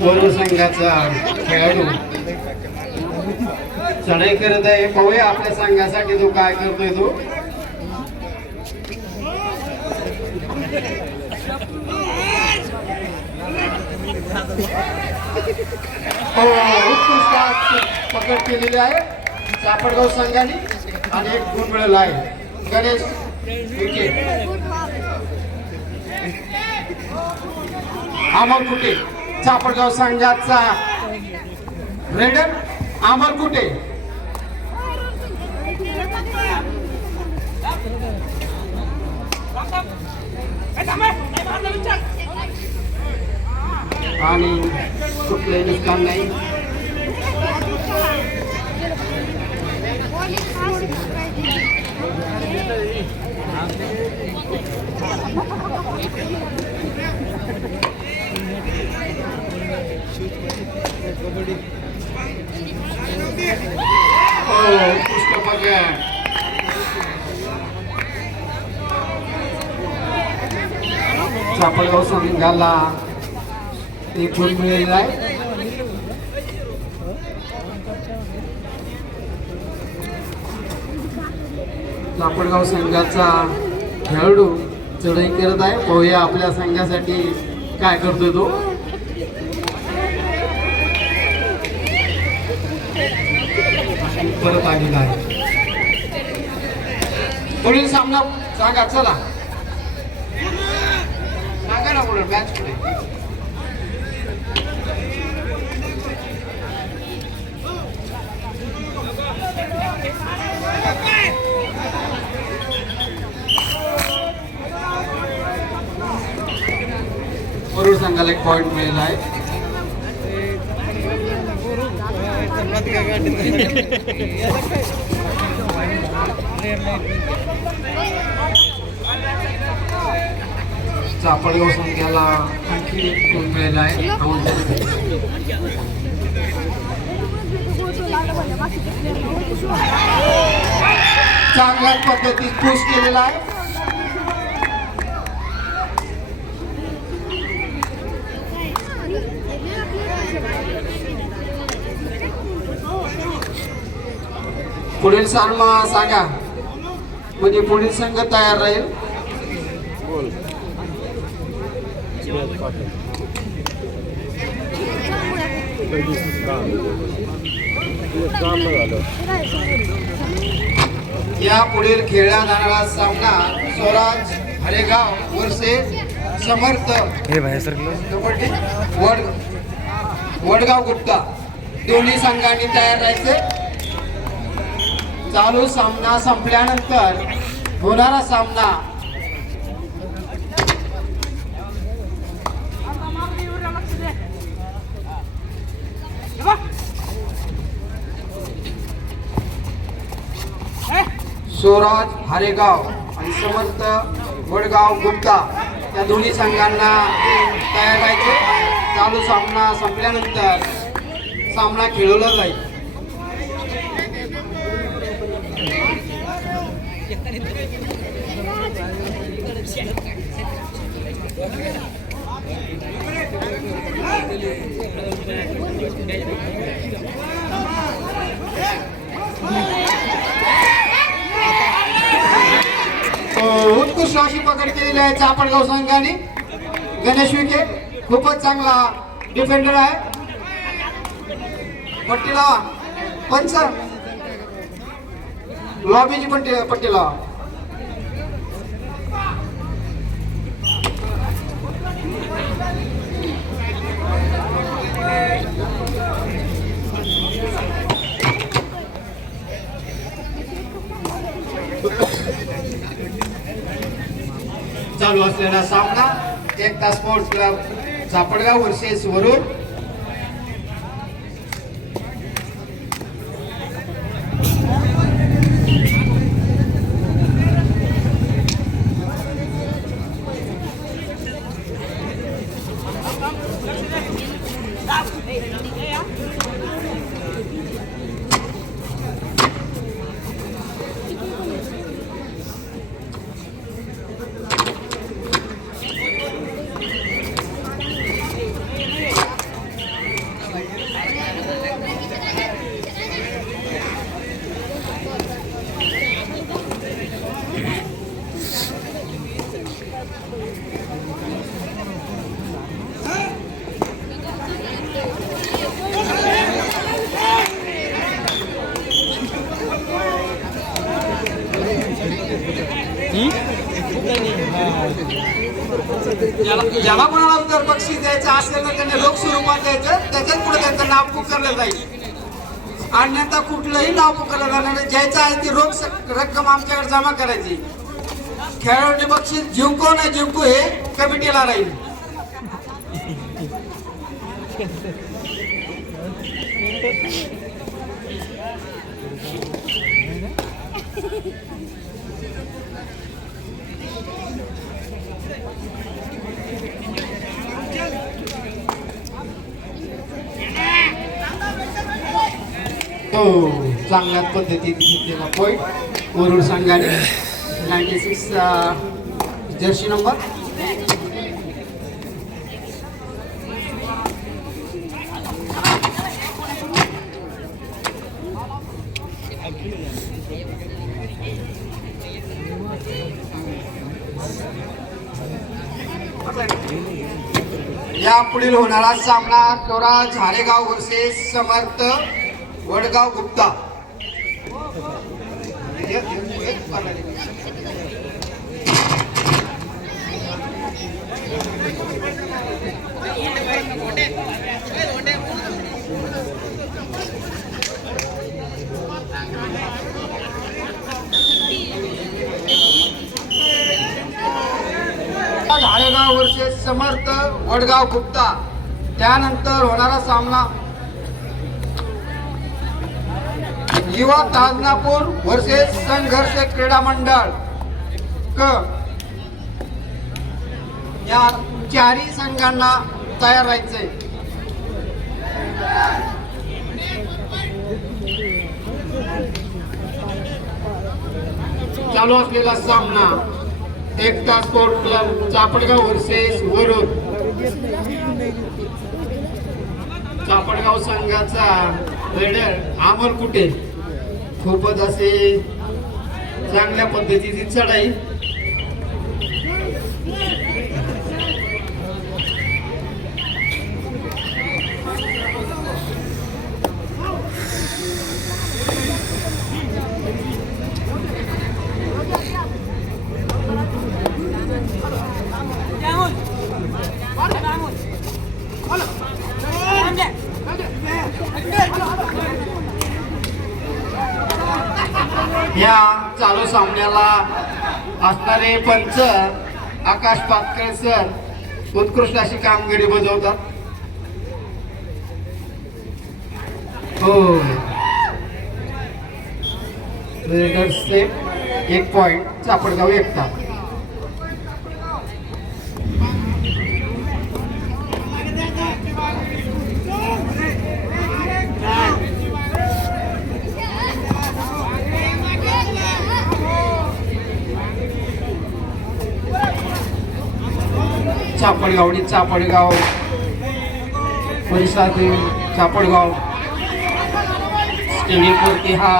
वरुण संघाचा खेळाडू. चढाई करत आहे पाहूया आपल्या संघासाठी तो काय करतोय तो. हो, उत्कृष्ट पकड केलेली आहे सापडगाव संघाने. आणि एक गुण मिळाला आहे गणेश विखे अमर कुटे चापडगाव संघाचा रेडर अमर कुटे आणि कुठले नुकसान नाही. चापडगाव उत्कृष्ट पकड एक गुण मिळालेला आहे लापडगाव संघाचा खेळाडू चढाई करत आहे. पाहूया आपल्या संघासाठी काय करतोय तो. परत आलेला आहे पुढील सामना सांगा चला. सांगा ना पुढे मॅच पुढे. वरुड संघाला एक पॉईंट मिळेल आहे. चापडगाव संघाला आणखी एक गुण मिळेल आहे. चांगल्या पद्धतीत पुश केलेला आहे. पुढील सामना सांगा. म्हणजे पुढील संघ तयार राहील? या पुढील खेळला जाणारा सामना स्वराज हरेगाव वर्षे समर्थ. हे कबड्डी वड वडगाव गुप्ता. दोन्ही संघांनी तयार राहायचे. चालू सामना संपल्यानंतर होणारा सामना. स्वराज हरेगाव आणि समर्थ वडगाव गुप्ता या दोन्ही संघांना तयार व्हायचे. चालू सामना संपल्यानंतर सामना खेळवला जाईल. उत्कृष्ट अशी पकड केलेली आहे चापडगाव संघाने. गणेश विखे खूपच चांगला डिफेंडर आहे. पट्टी लावा पंच. लॉबीची पट्टी पट्टी लावा चालू असलेला सामना Ekta sports club Chapadgaon versus Warud. Ah, vous, vous avez जेव्हा कोणाला जर बक्षीस द्यायचं असेल तर त्यांनी रोख स्वरूपात द्यायचं त्याच्यात पुढे त्यांचं नाव पुकारलं जाईल? अन्यथा कुठलंही नाव पुकारलं जाणार नाही. ज्याचं आहे ती रोख रक्कम आमच्याकडे जमा करायची. खेळाडूंचे बक्षीस जिंको नाही जिंकू हे कमिटीला राहील. तो चांगल्या पद्धतीने घेतलेला पॉईंट वरुड संघाने नाईन्टी सिक्स जर्सी नंबर या पुढील होणारा सामना कोरा झारेगाव वर्सेस समर्थ. वडगाव गुप्ता. झारेगाव वर्षे समर्थ वडगाव गुप्ता. त्यानंतर होणारा सामना किंवा ताजनापूर वर्सेस संघर्ष क्रीडा मंडळ. क. या चारही संघांना तयार व्हायचंय चालू असलेला सामना Ekta sport club Chapadgaon versus Warud Chapadgaon संघाचा रेडर अमर कुटे. खूपच असे चांगल्या पद्धतीची चढाई या चालू सामन्याला असणारे पंच आकाश पातकर सर उत्कृष्ट अशी कामगिरी बजावतात. हो. एक पॉइंट चापडगाव एकता. चापडगावडी चापडगाव. परिसरातील चापडगाव. स्टेडियमवरती हा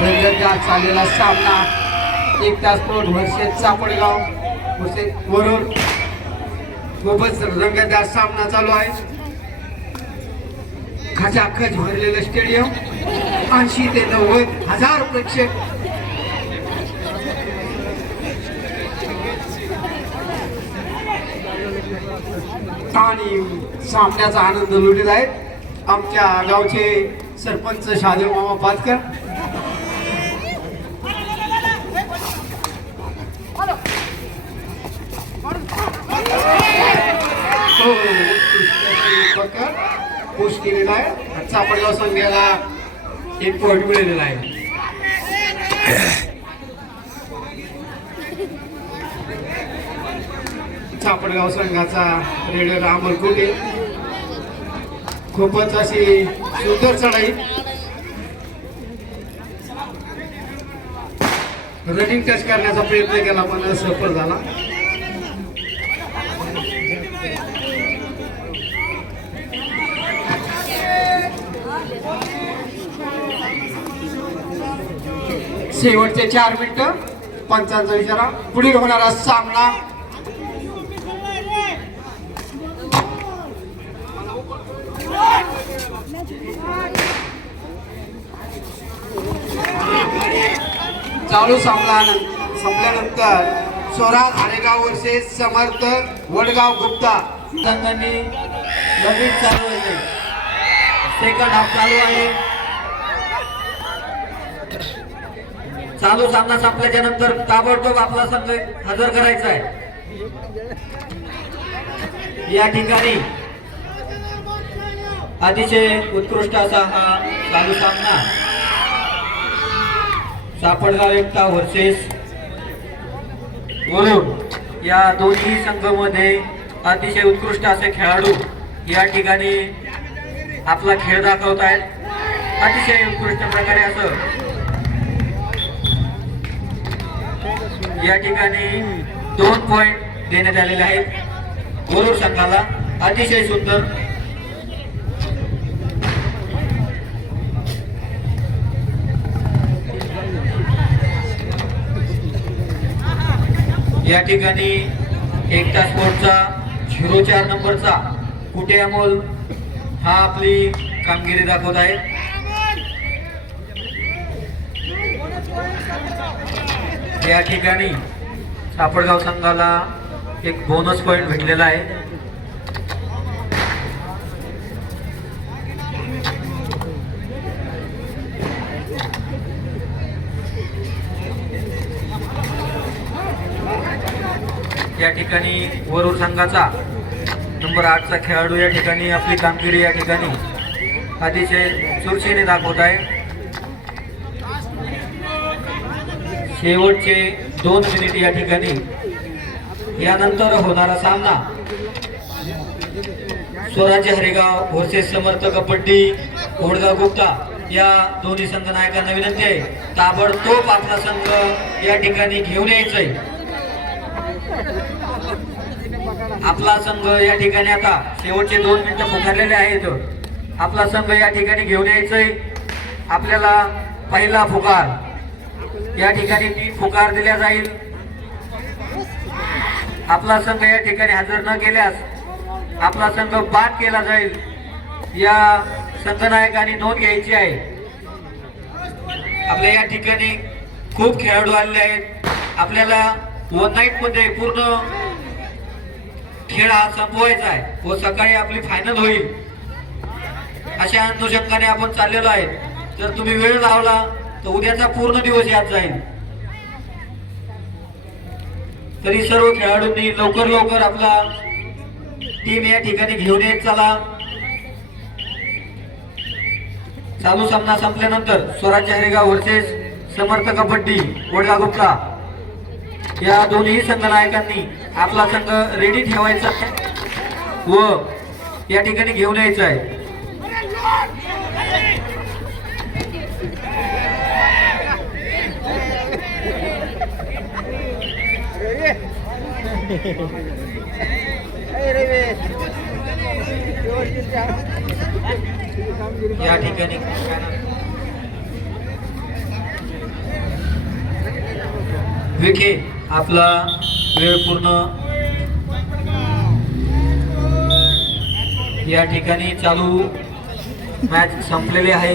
रंगतदार चाललेला सामना. एक तास प्रोट वर्षेत चापडगाव. वर्षे वरून खूपच रंगतदार सामना चालू आहे. खचाखच भरलेलं स्टेडियम. ऐंशी ते नव्वद हजार प्रेक्षक आणि सामन्याचा आनंद लुटीत आहेत. आमच्या गावचे सरपंच शादेव मामा पाचकर हो, केलेला आहे. चापडगाव संघाला एक पॉईंट मिळालेला आहे. चापडगाव संघाचा रेडर अमर कुटे खूपच अशी सुंदर चढाई. रनिंग टच करण्याचा प्रयत्न केला पण सफर झाला. शेवटचे चार मिनिटं. पंचांचा इशारा. पुढील होणारा सामना चालू सामना संपल्यानंतर स्वराज आरेगाव वर्षे समर्थ वडगाव गुप्ता. त्यांनी लगेच चालू आहे. सेकंड हाफ चालू आहे. चालू सामना संपल्याच्या नंतर ताबडतोब आपला संघ हजर करायचा आहे. या ठिकाणी अतिशय उत्कृष्ट असा हा चालू सामना. सापडगाव एकटा वर्सेस वरुण. या दोन्ही संघामध्ये अतिशय उत्कृष्ट असे खेळाडू या ठिकाणी आपला खेळ दाखवत आहेत. अतिशय उत्कृष्ट प्रकारे असं या ठिकाणी दोन पॉइंट देण्यात आलेले आहेत. वरुण संघाला अतिशय सुंदर या ठिकाणी एकटा स्पोर्टचा झिरो चार नंबरचा कुठे अमोल? हा आपली कामगिरी दाखवत आहे. या ठिकाणी सापडगाव संघाला एक बोनस पॉईंट भेटलेला आहे. या ठिकाणी वरुण संघाचा नंबर आठचा खेळाडू या ठिकाणी आपली कामगिरी या ठिकाणी अतिशय चुरशीने दाखवत आहे. शेवटचे दोन मिनिट या ठिकाणी. यानंतर होणारा सामना स्वराज्य हरेगाव वर्सेस समर्थ कबड्डी घोडगाव गुप्ता या दोन्ही संघ नायकांना विनंती आहे. ताबडतोब आपला संघ या ठिकाणी घेऊन यायचं आहे आपला संघ या ठिकाणी आता शेवटचे दोन मिनिटं पुकारलेले आहेत. आपला संघ या ठिकाणी घेऊन यायचंय. आपल्याला पहिला फुकार या ठिकाणी तीन फुकार दिल्या जाईल. आपला संघ या ठिकाणी हजर न केल्यास आपला संघ बाद केला जाईल. या संघनायकांनी नोंद घ्यायची आहे. आपल्या या ठिकाणी खूप खेळाडू आलेले आहेत. आपल्याला वन नाईटमध्ये पूर्ण खेळ हा संपवायचा आहे. व सकाळी आपली फायनल होईल. अशा अनुषंगाने आपण चाललेलो आहे. जर तुम्ही वेळ लावला तर उद्याचा पूर्ण दिवस यात जाईल. तरी सर्व खेळाडूंनी लवकर लवकर आपला टीम या ठिकाणी घेऊन येत चला. चालू सामना संपल्यानंतर स्वराज्य हरेगाव वर्सेस समर्थ कबड्डी वडगा गुप्ता. या दोन्ही संघनायकांनी आपला संघ रेडी ठेवायचा व या ठिकाणी घेऊन यायचं आहे. या ठिकाणी विखे आपला वेळ पूर्ण या ठिकाणी चालू मॅच संपलेली आहे.